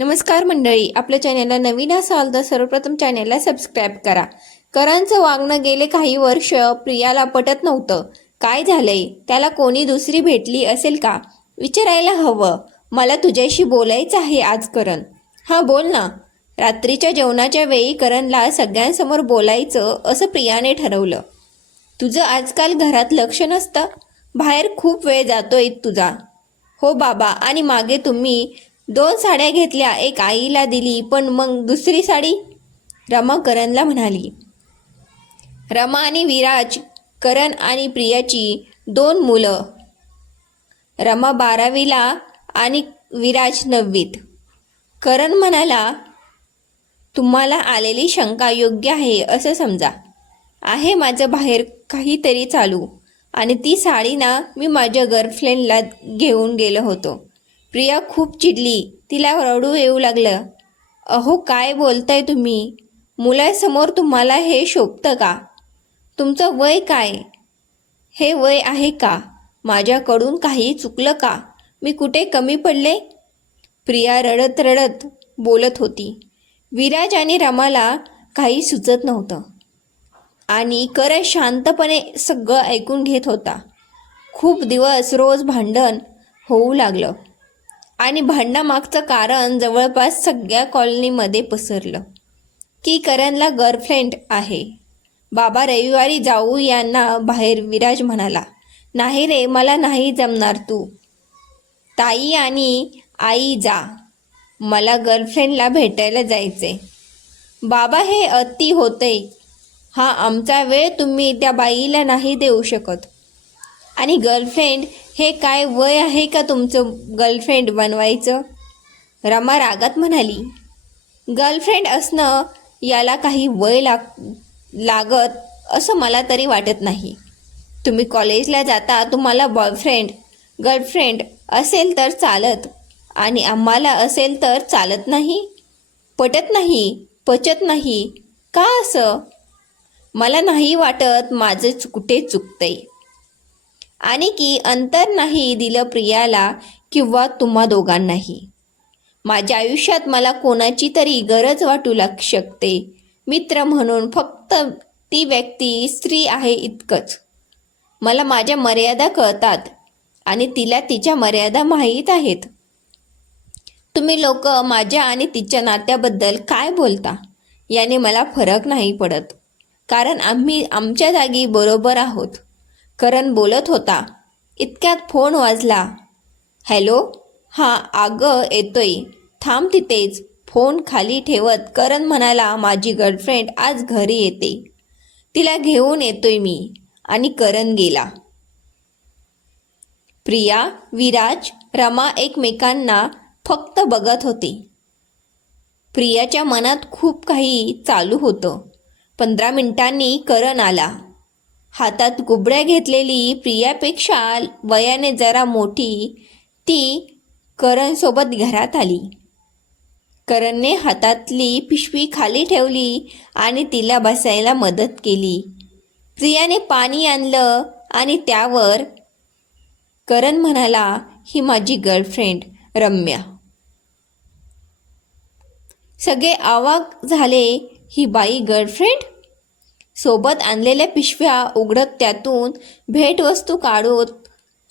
नमस्कार मंडळी, आपल्या चॅनलला नवीन असाल तर सर्वप्रथम चॅनलला सबस्क्राईब करा. करणचं वागणं गेले काही वर्ष प्रियाला पटत नव्हतं. काय झालंय? त्याला कोणी दुसरी भेटली असेल का? विचारायला हवं. मला तुझ्याशी बोलायचं आहे आज करण. हां बोल ना. रात्रीच्या जेवणाच्या वेळी करणला सगळ्यांसमोर बोलायचं असं प्रियाने ठरवलं. तुझं आजकाल घरात लक्ष नसतं, बाहेर खूप वेळ जातोय तुझा. हो बाबा, आणि मागे तुम्ही 2 साड्या घेतल्या, एक आईला दिली, पण मग दुसरी साडी? रमा करणला म्हणाली. रमा आणि विराज, करण आणि प्रियाची 2 मुलं. रमा 12वीला आणि विराज 9वीत. करण म्हणाला, तुम्हाला आलेली शंका योग्य आहे असं समजा. आहे माझं बाहेर काहीतरी चालू, आणि ती साडी ना मी माझ्या गर्लफ्रेंडला घेऊन गेलो होतो. प्रिया खूप चिडली. तिला रडू येऊ लागलं. अहो काय बोलताय तुम्ही? मुलासमोर तुम्हाला हे शोभतं का? तुमचं वय काय? हे वय आहे का? माझ्याकडून काही चुकलं का? मी कुठे कमी पडले? प्रिया रडत रडत बोलत होती. विराज आणि रमाला काही सुचत नव्हतं, आणि करण शांतपणे सगळं ऐकून घेत होता. खूप दिवस रोज भांडण होऊ लागलं, आणि भांडणामागचं कारण जवळपास सगळ्या कॉलनीमध्ये पसरलं की करणला गर्लफ्रेंड आहे. बाबा रविवारी जाऊ यांना बाहेर. विराज म्हणाला, नाही रे, मला नाही जमणार. तू ताई आणि आई जा, मला गर्लफ्रेंडला भेटायला जायचे. बाबा हे अति होतंय. हा आमचा वेळ तुम्ही त्या बाईला नाही देऊ शकत. आणि गर्लफ्रेंड हे काय वय आहे का तुमचं गर्लफ्रेंड बनवायचं? रमा रागात म्हणाली. गर्लफ्रेंड असणं याला काही वय लागत असं मला तरी वाटत नाही. तुम्ही कॉलेजला जाता, तुम्हाला बॉयफ्रेंड गर्लफ्रेंड असेल तर चालत, आणि आम्हाला असेल तर चालत नाही. पटत नाही, पचत नाही का असं? मला नाही वाटत माझं कुठे चुकतंय. आणि की अंतर नाही दिलं प्रियाला किंवा तुम्हा दोघांनाही. माझ्या आयुष्यात मला कोणाची तरी गरज वाटू शकते मित्र म्हणून. फक्त ती व्यक्ती स्त्री आहे इतकंच. मला माझ्या मर्यादा कळतात, आणि तिला तिच्या मर्यादा माहीत आहेत. तुम्ही लोक माझ्या आणि तिच्या नात्याबद्दल काय बोलता याने मला फरक नाही पडत, कारण आम्ही आमच्या जागी बरोबर आहोत. करण बोलत होता. इतक्यात फोन वाजला. हॅलो. हां अगं येतोय, थांब तिथेच. फोन खाली ठेवत करण म्हणाला, माझी गर्लफ्रेंड आज घरी येते, तिला घेऊन येतोय मी. आणि करण गेला. प्रिया, विराज, रमा एकमेकांना फक्त बघत होते. प्रियाच्या मनात खूप काही चालू होतं. 15 मिनिटांनी करण आला. हातात गुबड्या घेतलेली, प्रियापेक्षा वयाने जरा मोठी ती करणसोबत घरात आली. करणने हातातली पिशवी खाली ठेवली आणि तिला बसायला मदत केली. प्रियाने पाणी आणलं, आणि त्यावर करण म्हणाला, ही माझी गर्लफ्रेंड रम्या. सगळे अवाक झाले. ही बाई गर्लफ्रेंड? सोबत आणलेल्या पिशव्या उघडत त्यातून भेटवस्तू काढत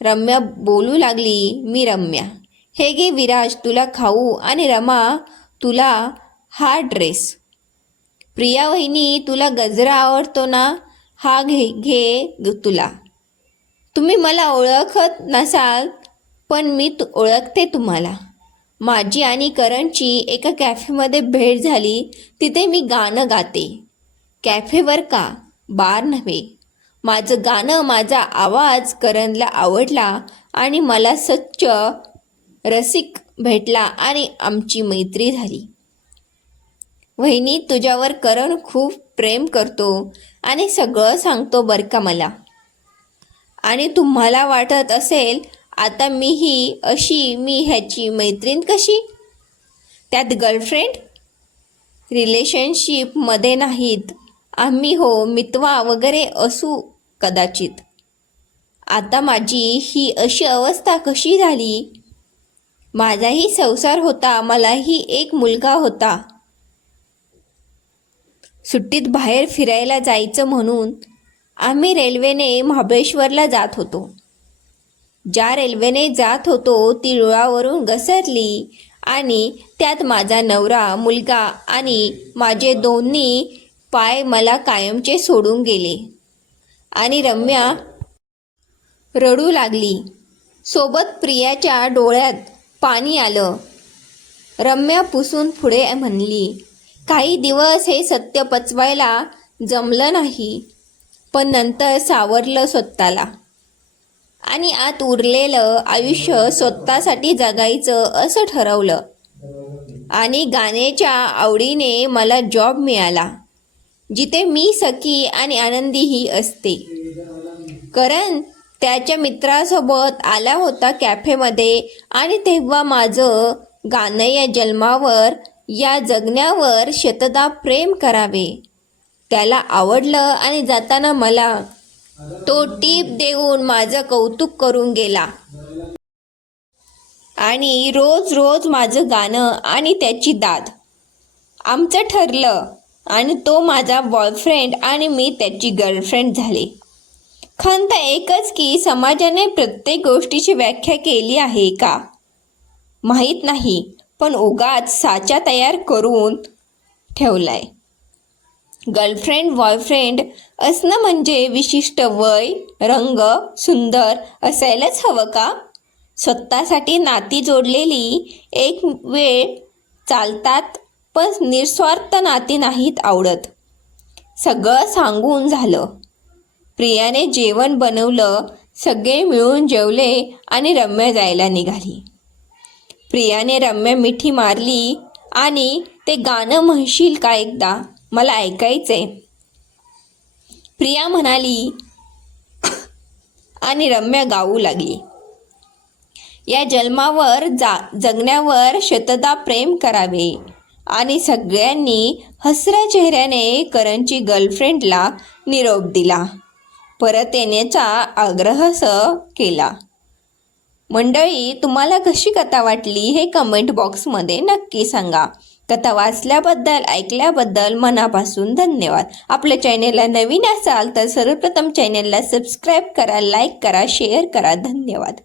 रम्या बोलू लागली, मी रम्या. हे घे विराज तुला खाऊ, आणि रमा तुला हा ड्रेस. प्रिया वहिनी तुला गजरा आवडतो ना, हा घे तुला. तुम्ही मला ओळखत नसाल, पण मी ओळखते तुम्हाला. माझी आणि करणची एका कॅफेमध्ये भेट झाली. तिथे मी गाणं गाते. कॅफेवर का, बार नव्हे. माझं गाणं, माझा आवाज करणला आवडला, आणि मला सच्च रसिक भेटला, आणि आमची मैत्री झाली. वहिनी तुझ्यावर करण खूप प्रेम करतो, आणि सगळं सांगतो बरं का मला. आणि तुम्हाला वाटत असेल आता मीही अशी, मी ह्याची मैत्रीण कशी? त्यात गर्लफ्रेंड? रिलेशनशिपमध्ये नाहीत आम्ही. हो मितवा वगैरे असू कदाचित. आता माझी ही अशी अवस्था कशी झाली? माझाही संसार होता, मलाही एक मुलगा होता. सुट्टीत बाहेर फिरायला जायचं म्हणून आम्ही रेल्वेने महाबळेश्वरला जात होतो. ज्या रेल्वेने जात होतो ती रुळावरून घसरली आणि त्यात माझा नवरा, मुलगा आणि माझे दोन्ही पाय मला कायमचे सोडून गेले. आणि रम्या रडू लागली. सोबत प्रियाच्या डोळ्यात पाणी आलं. रम्या पुसून पुढे म्हणली, काही दिवस हे सत्य पचवायला जमलं नाही, पण नंतर सावरलं स्वतःला आणि आत उरलेलं आयुष्य स्वतःसाठी जगायचं असं ठरवलं. आणि गाण्याच्या आवडीने मला जॉब मिळाला, जिथे मी सखी आणि आनंदीही असते. करण त्याच्या मित्रासोबत आला होता कॅफेमध्ये आणि तेव्हा माझं गाणं या जन्मावर, या जगण्यावर शतदा प्रेम करावे त्याला आवडलं आणि जाताना मला तो टीप देऊन माझं कौतुक करून गेला. आणि रोज रोज माझं गाणं आणि त्याची दाद आमचं ठरलं आणि तो माझा बॉयफ्रेंड आणि मी त्याची गर्लफ्रेंड झाले. खंत एकच की समाजाने प्रत्येक गोष्टीची व्याख्या केली आहे का माहीत नाही, पण उगाच साचा तयार करून ठेवलाय. गर्लफ्रेंड बॉयफ्रेंड असणं म्हणजे विशिष्ट वय, रंग, सुंदर असायलाच हवं का? स्वतःसाठी नाती जोडलेली एक वेळ चालतात, पण निस्वार्थ नाती नाहीत आवडत. सगळं सांगून झालं. प्रियाने जेवण बनवलं, सगळे मिळून जेवले आणि रम्या जायला निघाली. प्रियाने रम्या मिठी मारली आणि ते गाणं म्हणशील का एकदा, मला ऐकायचंय. प्रिया म्हणाली आणि रम्या गाऊ लागली. या जन्मावर जगण्यावर शतदा प्रेम करावे. आणि सगळ्यांनी हसऱ्या चेहऱ्याने करणची गर्लफ्रेंडला निरोप दिला. परत येण्याचा आग्रह केला. मंडळी, तुम्हाला कशी कथा वाटली हे कमेंट बॉक्समध्ये नक्की सांगा. कथा वाचल्याबद्दल, ऐकल्याबद्दल मनापासून धन्यवाद. आपल्या चॅनेलला नवीन असाल तर सर्वप्रथम चॅनेलला सबस्क्राईब करा, लाईक करा, शेअर करा. धन्यवाद.